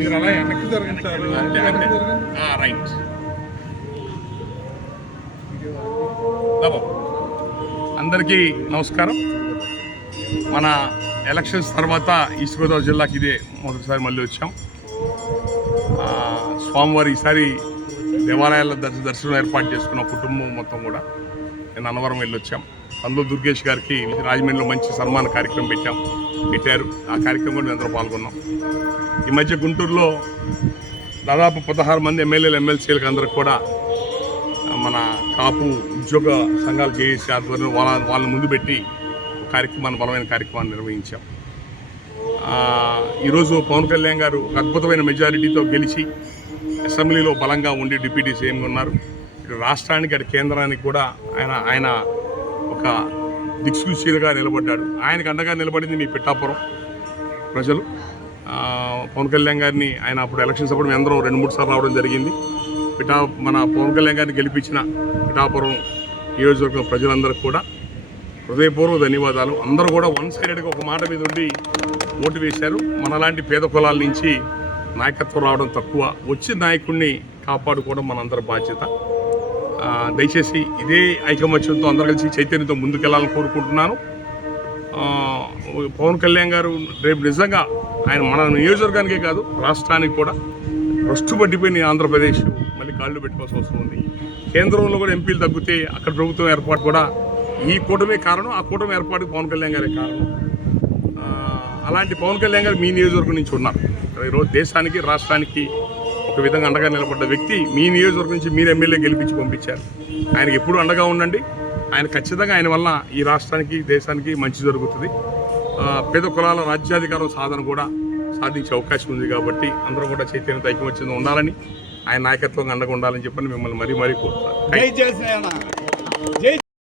మీరు అలా వెనక్కి జరగంటారు. రైట్. అందరికీ నమస్కారం. మన ఎలక్షన్స్ తర్వాత ఈస్ట్ గోదావరి జిల్లాకి ఇదే మొదటిసారి మళ్ళీ వచ్చాం. స్వామివారి ఈసారి దేవాలయాల్లో దర్శనం ఏర్పాటు చేసుకున్న కుటుంబం మొత్తం కూడా నేను అన్నవరం వెళ్ళొచ్చాం. అందులో దుర్గేష్ గారికి రాజమండ్రిలో మంచి సన్మాన కార్యక్రమం పెట్టారు. ఆ కార్యక్రమం కూడా అందరూ పాల్గొన్నాం. ఈ మధ్య గుంటూరులో దాదాపు 16 మంది ఎమ్మెల్యేలు ఎమ్మెల్సీలకు అందరికి కూడా మన కాపు ఉద్యోగ సంఘాలు చేసి ఆధ్వర్యంలో వాళ్ళని ముందు పెట్టి బలమైన కార్యక్రమాన్ని నిర్వహించాం. ఈరోజు పవన్ కళ్యాణ్ గారు ఒక అద్భుతమైన మెజారిటీతో గెలిచి అసెంబ్లీలో బలంగా ఉండి డిప్యూటీ సీఎంగా ఉన్నారు. ఇటు రాష్ట్రానికి అటు కేంద్రానికి కూడా ఆయన ఒక దిక్సూచిగా నిలబడ్డాడు. ఆయనకు అండగా నిలబడింది మీ పిఠాపురం ప్రజలు. పవన్ కళ్యాణ్ గారిని ఆయన అప్పుడు ఎలక్షన్స్ అప్పుడు అందరూ 2-3 సార్లు రావడం జరిగింది. మన పవన్ కళ్యాణ్ గారిని గెలిపించిన పిఠాపురం నియోజకవర్గం ప్రజలందరికీ కూడా హృదయపూర్వక ధన్యవాదాలు. అందరూ కూడా వన్ సైడెడ్గా ఒక మాట మీద ఉండి ఓటు వేశారు. మనలాంటి పేద కులాల నుంచి నాయకత్వం రావడం తక్కువ, వచ్చిన నాయకుడిని కాపాడుకోవడం మనందరి బాధ్యత. దయచేసి ఇదే ఐకమత్యంతో అందరూ కలిసి చైతన్యంతో ముందుకెళ్లాలని కోరుకుంటున్నాను. పవన్ కళ్యాణ్ గారు రేపు నిజంగా ఆయన మన నియోజకవర్గానికే కాదు రాష్ట్రానికి కూడా పట్టిపోయిన ఆంధ్రప్రదేశ్ మళ్ళీ కాళ్ళు పెట్టుకోవాల్సిన అవసరం ఉంది. కేంద్రంలో కూడా ఎంపీలు తగ్గితే అక్కడ ప్రభుత్వం ఏర్పాటు కూడా ఈ కూటమే కారణం, ఆ కూటమి ఏర్పాటుకు పవన్ కళ్యాణ్ గారే కారణం. అలాంటి పవన్ కళ్యాణ్ గారు మీ నియోజకవర్గం నుంచి ఉన్నారు. ఈరోజు దేశానికి రాష్ట్రానికి ఒక విధంగా అండగా నిలబడ్డ వ్యక్తి మీ నియోజకవర్గం నుంచి మీరు ఎమ్మెల్యే గెలిపించి పంపించారు. ఆయనకి ఎప్పుడు అండగా ఉండండి. ఆయన ఖచ్చితంగా ఆయన వల్ల ఈ రాష్ట్రానికి దేశానికి మంచి జరుగుతుంది. పేద కులాల రాజ్యాధికారం సాధన కూడా సాధించే అవకాశం ఉంది. కాబట్టి అందరూ కూడా చైతన్యంతో ఐకమత్యంగా ఉండాలని, ఆయన నాయకత్వంగా అండగా ఉండాలని చెప్పని మిమ్మల్ని మరీ కోరుతాను.